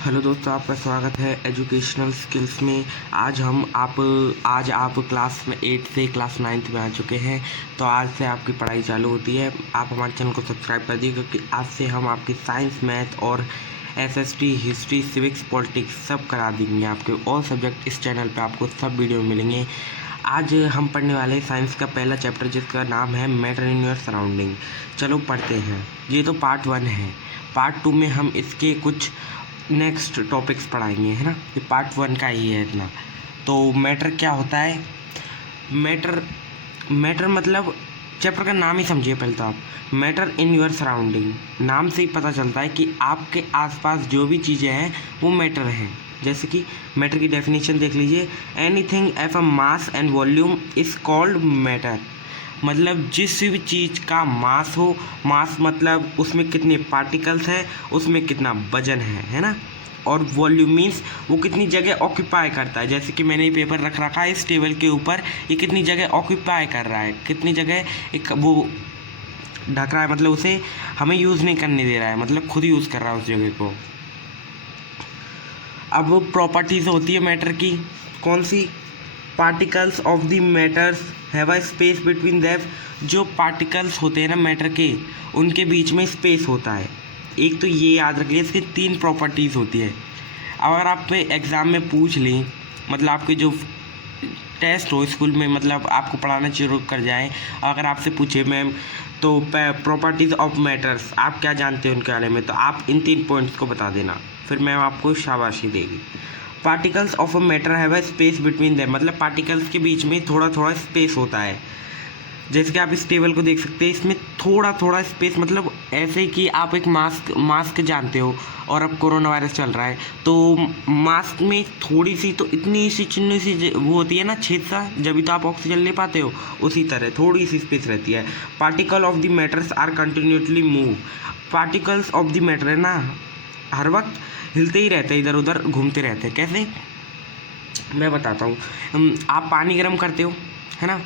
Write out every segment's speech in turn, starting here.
Hello दोस्तों, आपका स्वागत है एजुकेशनल स्किल्स में। आज आप क्लास में 8 से क्लास 9 में आ चुके हैं। तो आज से आपकी पढ़ाई चालू होती है। आप हमारे चैनल को सब्सक्राइब कर दीजिए, क्योंकि आज से हम आपकी साइंस, मैथ और एसएसटी, हिस्ट्री, सिविक्स, पॉलिटिक्स सब करा देंगे। आपके ऑल सब्जेक्ट इस चैनल पे आपको सब वीडियो मिलेंगे। आज हम पढ़ने वाले हैं साइंस का पहला चैप्टर, जिसका नाम है मैटर इन योर सराउंडिंग। चलो पढ़ते हैं। ये तो पार्ट 1 है। पार्ट 2 में हम इसके कुछ नेक्स्ट टॉपिक्स पढ़ाएंगे, है ना। ये पार्ट 1 का ही है इतना। तो मैटर क्या होता है? मैटर मतलब चैप्टर का नाम ही समझिए पहले तो आप। मैटर इन योर सराउंडिंग, नाम से ही पता चलता है कि आपके आसपास जो भी चीज़ें हैं वो मैटर हैं। जैसे कि मैटर की डेफिनेशन देख लीजिए। Anything F a mass and volume is called matter. मतलब जिस भी चीज़ का मास हो, मास मतलब उसमें कितने पार्टिकल्स हैं, उसमें कितना वजन है ना। और वॉल्यूम मीन्स वो कितनी जगह ऑक्यूपाई करता है। जैसे कि मैंने ये पेपर रख रखा है इस टेबल के ऊपर, ये कितनी जगह ऑक्यूपाई कर रहा है, कितनी जगह एक वो ढक रहा है, मतलब उसे हमें यूज़ नहीं करने दे रहा है, मतलब खुद यूज़ कर रहा है उस जगह को। अब प्रॉपर्टीज़ होती है मैटर की, कौन सी? Particles of the matters have a space between them. जो पार्टिकल्स होते हैं ना मैटर के, उनके बीच में स्पेस होता है। एक तो ये याद रख लिया, इसकी 3 प्रॉपर्टीज़ होती है। अगर आप पे एग्ज़ाम में पूछ लें, मतलब आपके जो टेस्ट हो स्कूल में, मतलब आपको पढ़ाना शुरू कर जाए, अगर आपसे पूछे मैम तो प्रॉपर्टीज़ ऑफ मैटर्स आप क्या जानते हैं उनके बारे में, तो आप इन 3 पॉइंट्स को बता देना, फिर मैम आपको शाबाशी देगी। Particles of a matter have a space between them, मतलब पार्टिकल्स के बीच में थोड़ा थोड़ा स्पेस होता है। जैसे कि आप इस टेबल को देख सकते हैं, इसमें थोड़ा थोड़ा स्पेस, मतलब ऐसे कि आप एक मास्क जानते हो, और अब कोरोना वायरस चल रहा है, तो मास्क में थोड़ी सी तो इतनी सी चिन्नी सी वो होती है ना, छेद सा, जब भी तो आप ऑक्सीजन ले पाते हो, उसी तरह थोड़ी सी स्पेस रहती है। Particle of the matters are continuously move. Particles of the matter है ना, हर वक्त हिलते ही रहते हैं, इधर उधर घूमते रहते हैं। कैसे? मैं बताता हूँ। आप पानी गर्म करते हो, है ना।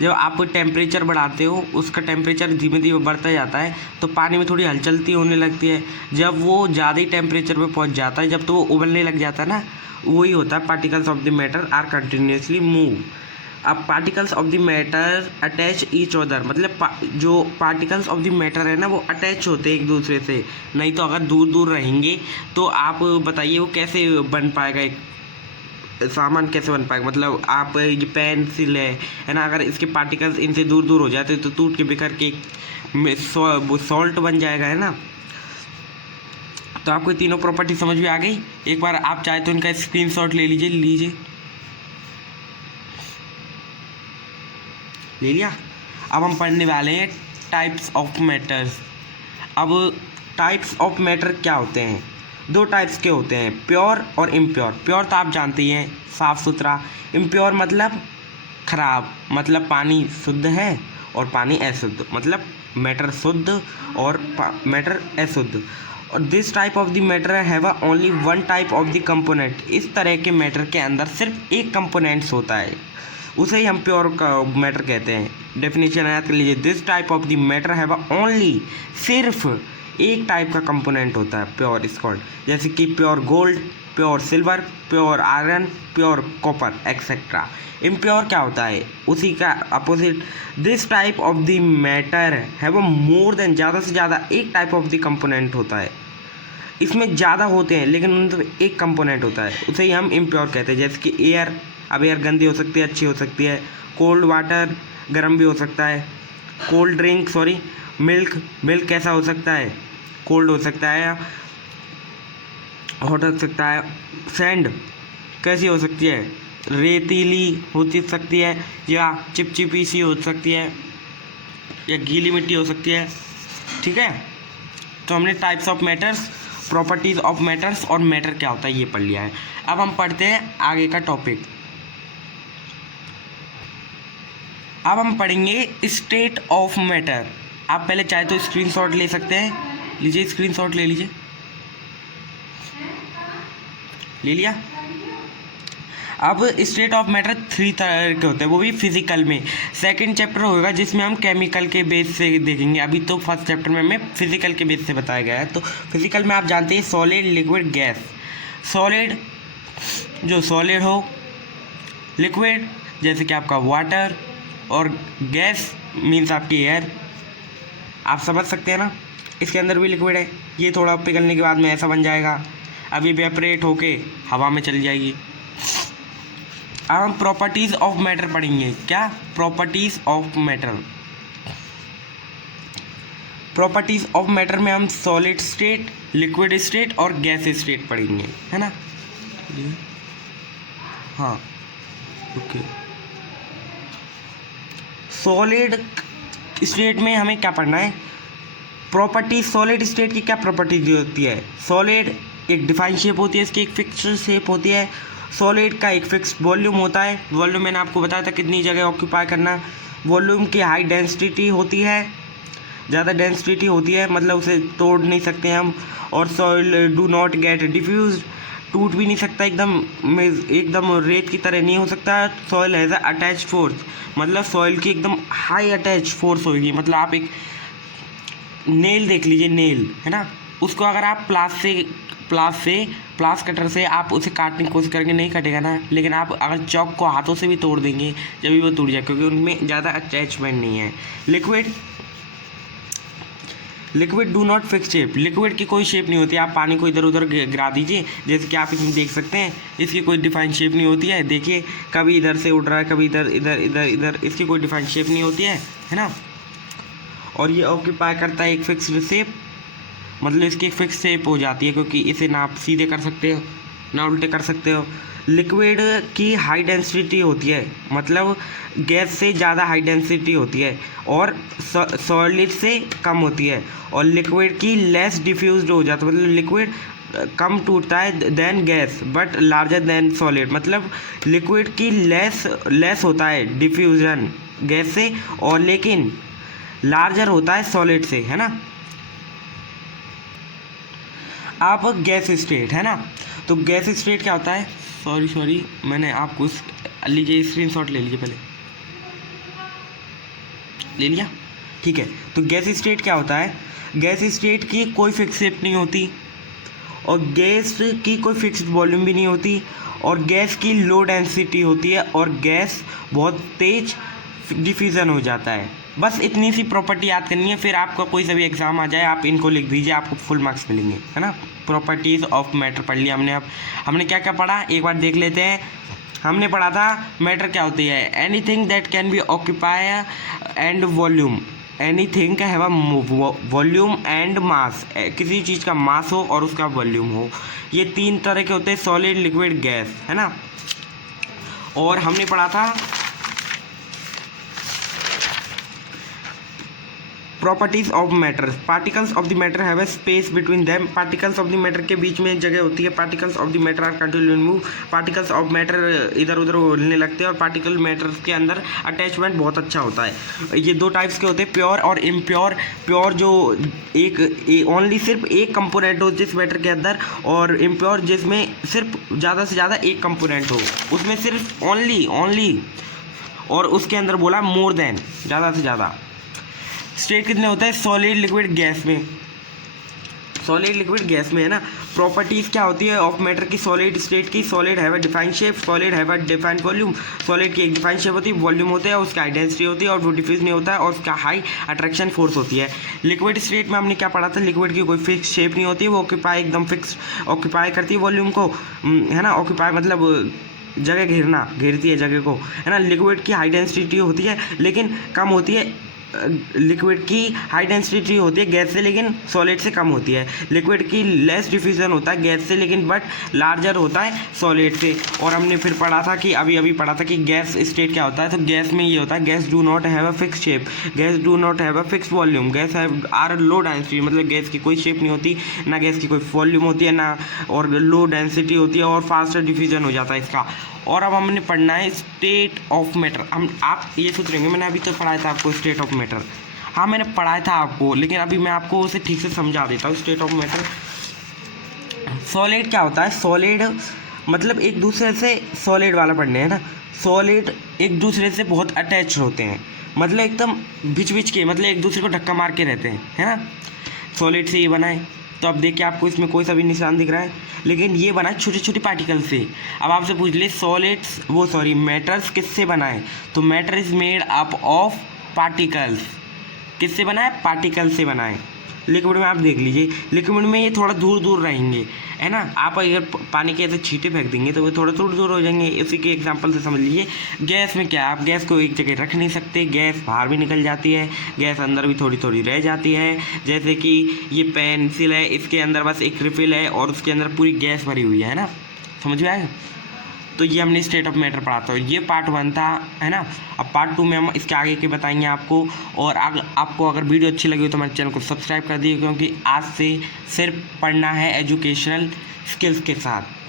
जब आप टेम्परेचर बढ़ाते हो, उसका टेम्परेचर धीमे धीमे बढ़ता जाता है, तो पानी में थोड़ी हलचलती होने लगती है। जब वो ज़्यादा ही टेम्परेचर पे पहुँच जाता है, जब तो वो उबलने लग जाता है ना, वही होता है particles of the matter are continuously move. अब particles of the matter attach each other, मतलब जो पार्टिकल्स ऑफ द मैटर है ना, वो अटैच होते हैं एक दूसरे से। नहीं तो अगर दूर दूर रहेंगे तो आप बताइए वो कैसे बन पाएगा, एक सामान कैसे बन पाएगा। मतलब आप ये पेंसिल है ना, अगर इसके पार्टिकल्स इनसे दूर दूर हो जाते तो टूट के बिखर के वो सॉल्ट बन जाएगा, है ना। तो आपको तीनों प्रॉपर्टी समझ में आ गई। एक बार आप चाहे तो इनका स्क्रीनशॉट ले लीजिए। ले लिया। अब हम पढ़ने वाले हैं टाइप्स ऑफ मैटर्स। अब टाइप्स ऑफ मैटर क्या होते हैं? 2 टाइप्स के होते हैं, प्योर और इम्प्योर। प्योर तो आप जानते ही हैं, साफ़ सुथरा। इम्प्योर मतलब खराब, मतलब पानी शुद्ध है और पानी अशुद्ध, मतलब मैटर शुद्ध और मैटर अशुद्ध। और this type of the matter have only one type of the component. इस तरह के मैटर के अंदर सिर्फ एक कंपोनेंट्स होता है, उसे ही हम प्योर का मैटर कहते हैं। डेफिनेशन याद कर लीजिए। This type of the matter have only, सिर्फ एक टाइप का कंपोनेंट होता है, प्योर इज कॉल्ड। जैसे कि pure gold, pure silver, pure iron, pure copper etcetera. Impure क्या होता है? उसी का opposite. This type of the matter have more than, ज़्यादा से ज़्यादा एक टाइप ऑफ द कंपोनेंट होता है। इसमें ज़्यादा होते हैं लेकिन उनमें एक कंपोनेंट होता है, उसे ही हम इम्प्योर कहते हैं। जैसे कि एयर, अब एयर गंदी हो सकती है, अच्छी हो सकती है। कोल्ड वाटर, गर्म भी हो सकता है। कोल्ड ड्रिंक, सॉरी, मिल्क कैसा हो सकता है? कोल्ड हो सकता है या हॉट हो सकता है। सैंड कैसी हो सकती है? रेतीली हो सकती है, या चिपचिपी सी हो सकती है, या गीली मिट्टी हो सकती है। ठीक है, तो हमने types of matters, properties of matters और मैटर क्या होता है ये पढ़ लिया है। अब हम पढ़ते हैं आगे का टॉपिक। अब हम पढ़ेंगे स्टेट ऑफ मैटर। आप पहले चाहे तो स्क्रीनशॉट ले सकते हैं, लीजिए स्क्रीनशॉट ले लीजिए। ले लिया। अब स्टेट ऑफ मैटर 3 तरह के होते हैं, वो भी फिजिकल में। सेकंड चैप्टर होगा जिसमें हम केमिकल के बेस से देखेंगे। अभी तो फर्स्ट चैप्टर में हमें फिजिकल के बेस से बताया गया है। तो फिजिकल में आप जानते हैं सॉलिड, लिक्विड, गैस। सॉलिड जो सॉलिड हो, लिक्विड जैसे कि आपका वाटर, और गैस मीन्स आपकी एयर। आप समझ सकते हैं ना, इसके अंदर भी लिक्विड है, ये थोड़ा पिघलने के बाद में ऐसा बन जाएगा, अभी वेपरेट होके हवा में चली जाएगी। अब हम प्रॉपर्टीज ऑफ मैटर पढ़ेंगे। क्या? Properties of matter. Properties of matter में हम सॉलिड स्टेट, लिक्विड स्टेट और गैस स्टेट पढ़ेंगे, है ना? हाँ, ओके। सॉलिड स्टेट में हमें क्या पढ़ना है? प्रॉपर्टी सॉलिड स्टेट की क्या प्रॉपर्टीज होती है? सॉलिड एक डिफाइन शेप होती है, इसकी एक फिक्स्ड शेप होती है। सॉलिड का एक फिक्स्ड वॉल्यूम होता है। वॉल्यूम मैंने आपको बताया था कितनी जगह ऑक्यूपाई करना। वॉल्यूम की हाई डेंसिटी होती है, ज़्यादा डेंसिटी होती है, मतलब उसे तोड़ नहीं सकते हम। और soil do not get diffuse, टूट भी नहीं सकता, एकदम रेत की तरह नहीं हो सकता। Soil has a attach force, मतलब सॉइल की एकदम हाई अटैच फोर्स होगी। मतलब आप एक नेल देख लीजिए, नेल है ना, उसको अगर आप प्लास कटर से आप उसे काटने की कोशिश करेंगे, नहीं कटेगा ना। लेकिन आप अगर चॉक को हाथों से भी तोड़ देंगे जब भी वो टूट जाए, क्योंकि उनमें ज़्यादा अटैचमेंट नहीं है। Liquid do not fix shape, liquid की कोई शेप नहीं होती। आप पानी को इधर उधर गिरा दीजिए, जैसे कि आप इसमें देख सकते हैं, इसकी कोई डिफाइन शेप नहीं होती है। देखिए, कभी इधर से उड़ रहा है, कभी इधर इधर इधर इधर, इसकी कोई डिफाइन शेप नहीं होती है ना। और ये ऑक्यूपाई करता है एक फिक्स्ड शेप, मतलब इसकी एक फिक्स शेप हो जाती है, क्योंकि इसे ना आप सीधे कर सकते हो ना उल्टे कर सकते हो। लिक्विड की हाई डेंसिटी होती है, मतलब गैस से ज़्यादा हाई डेंसिटी होती है, और सॉलिड से कम होती है। और लिक्विड की लेस डिफ्यूज्ड हो जाता है, मतलब लिक्विड कम टूटता है than gas, but larger than solid. मतलब लिक्विड की लेस होता है डिफ्यूजन गैस से, और लेकिन लार्जर होता है सॉलिड से, है ना। आप गैस स्टेट, है ना, तो गैस स्टेट क्या होता है? सॉरी मैंने आपको लीजिए स्क्रीनशॉट ले लीजिए, पहले ले लिया, ठीक है। तो गैस स्टेट क्या होता है? गैस स्टेट की कोई फिक्स शेप नहीं होती, और गैस की कोई फिक्स्ड वॉल्यूम भी नहीं होती, और गैस की लो डेंसिटी होती है, और गैस बहुत तेज डिफ्यूज़न हो जाता है। बस इतनी सी प्रॉपर्टी याद करनी है, फिर आपका कोई सा भी एग्जाम आ जाए आप इनको लिख दीजिए, आपको फुल मार्क्स मिलेंगे, है ना। प्रॉपर्टीज़ ऑफ मैटर पढ़ लिया हमने। अब हमने क्या क्या पढ़ा एक बार देख लेते हैं। हमने पढ़ा था मैटर क्या होती है? Anything that can be occupy and volume, anything have a volume and mass, किसी चीज़ का मास हो और उसका वॉल्यूम हो। ये तीन तरह के होते हैं, सॉलिड, लिक्विड, गैस, है ना। और हमने पढ़ा था properties of matter. Particles of the matter have a space between them, particles of the matter के बीच में जगह होती है। Particles of the matter are continuous move, particles of matter इधर उधर उड़ने लगते हैं, और पार्टिकल मैटर के अंदर अटैचमेंट बहुत अच्छा होता है। ये दो टाइप्स के होते हैं, प्योर और इम्प्योर। प्योर जो एक ओनली सिर्फ एक कंपोनेंट हो जिस मैटर के अंदर, और इम्प्योर जिसमें सिर्फ ज़्यादा से ज़्यादा एक कंपोनेंट हो, उसमें सिर्फ ओनली और उसके अंदर बोला मोर देन, ज़्यादा से ज़्यादा। स्टेट कितने होते हैं? सॉलिड, लिक्विड, गैस में। सॉलिड, लिक्विड, गैस में, है ना। प्रॉपर्टीज़ क्या होती है ऑफ मैटर की? सॉलिड स्टेट की, solid have a defined shape, solid have a defined volume. Solid की एक डिफाइंड शेप होती है, वॉल्यूम होता है, उसका हाई डेंसिटी होती है, और वो डिफ्यूज नहीं होता है, और उसका हाई अट्रैक्शन फोर्स होती है। लिक्विड स्टेट में हमने क्या पढ़ा था? लिक्विड की कोई फिक्स शेप नहीं होती है, वो ऑक्यूपाई एकदम फिक्स ऑक्यूपाई करती है वॉल्यूम को, है ना। ऑक्यूपाई मतलब जगह घेरती है जगह को, है ना। लिक्विड की हाई डेंसिटी होती है लेकिन कम होती है, लिक्विड की हाई डेंसिटी होती है गैस से, लेकिन सॉलिड से कम होती है। लिक्विड की लेस डिफ्यूजन होता है गैस से, लेकिन बट लार्जर होता है सॉलिड से। और हमने फिर पढ़ा था कि अभी पढ़ा था कि गैस स्टेट क्या होता है। तो गैस में ये होता है, gas do not have a fix shape, gas do not have a fix volume, gas have are low density, मतलब गैस की कोई शेप नहीं होती, ना गैस की कोई वॉल्यूम होती है, ना और लो डेंसिटी होती है, और फास्टर डिफ्यूजन हो जाता है इसका। और अब हमने पढ़ना है स्टेट ऑफ मैटर। आप ये सोच रहे हैं मैंने अभी तो पढ़ाया था आपको स्टेट ऑफ मैटर। हाँ, मैंने पढ़ाया था आपको, लेकिन अभी मैं आपको उसे ठीक से समझा देता हूँ। स्टेट ऑफ मैटर, सॉलिड क्या होता है? सॉलिड मतलब एक दूसरे से, सॉलिड वाला पढ़ने है ना। सॉलिड एक दूसरे से बहुत अटैच होते हैं, मतलब एकदम बिच के, मतलब एक दूसरे को धक्का मार के रहते हैं, है ना। सॉलिड से ये बना है, तो अब देखिए आपको इसमें कोई सा भी निशान दिख रहा है, लेकिन ये बना है छोटे छोटे पार्टिकल से। अब आपसे पूछ ले मैटर्स किससे बना है, तो matter is made up of particles. किससे बना है, पार्टिकल से बना है। लिक्विड में आप देख लीजिए, लिक्विड में ये थोड़ा दूर दूर रहेंगे, है ना। आप अगर पानी के ऐसे छींटे फेंक देंगे तो वो थोड़ा दूर दूर हो जाएंगे। इसी के एग्जांपल से समझ लीजिए, गैस में क्या, आप गैस को एक जगह रख नहीं सकते, गैस बाहर भी निकल जाती है, गैस अंदर भी थोड़ी थोड़ी रह जाती है। जैसे कि ये पेंसिल है, इसके अंदर बस एक रिफिल है और उसके अंदर पूरी गैस भरी हुई है ना, समझ में आया। तो ये हमने स्टेट ऑफ मैटर पढ़ा था, ये पार्ट 1 था, है ना। अब पार्ट 2 में हम इसके आगे के बताएंगे आपको। और आपको अगर वीडियो अच्छी लगी हो तो हमारे चैनल को सब्सक्राइब कर दिए, क्योंकि आज से सिर्फ पढ़ना है एजुकेशनल स्किल्स के साथ।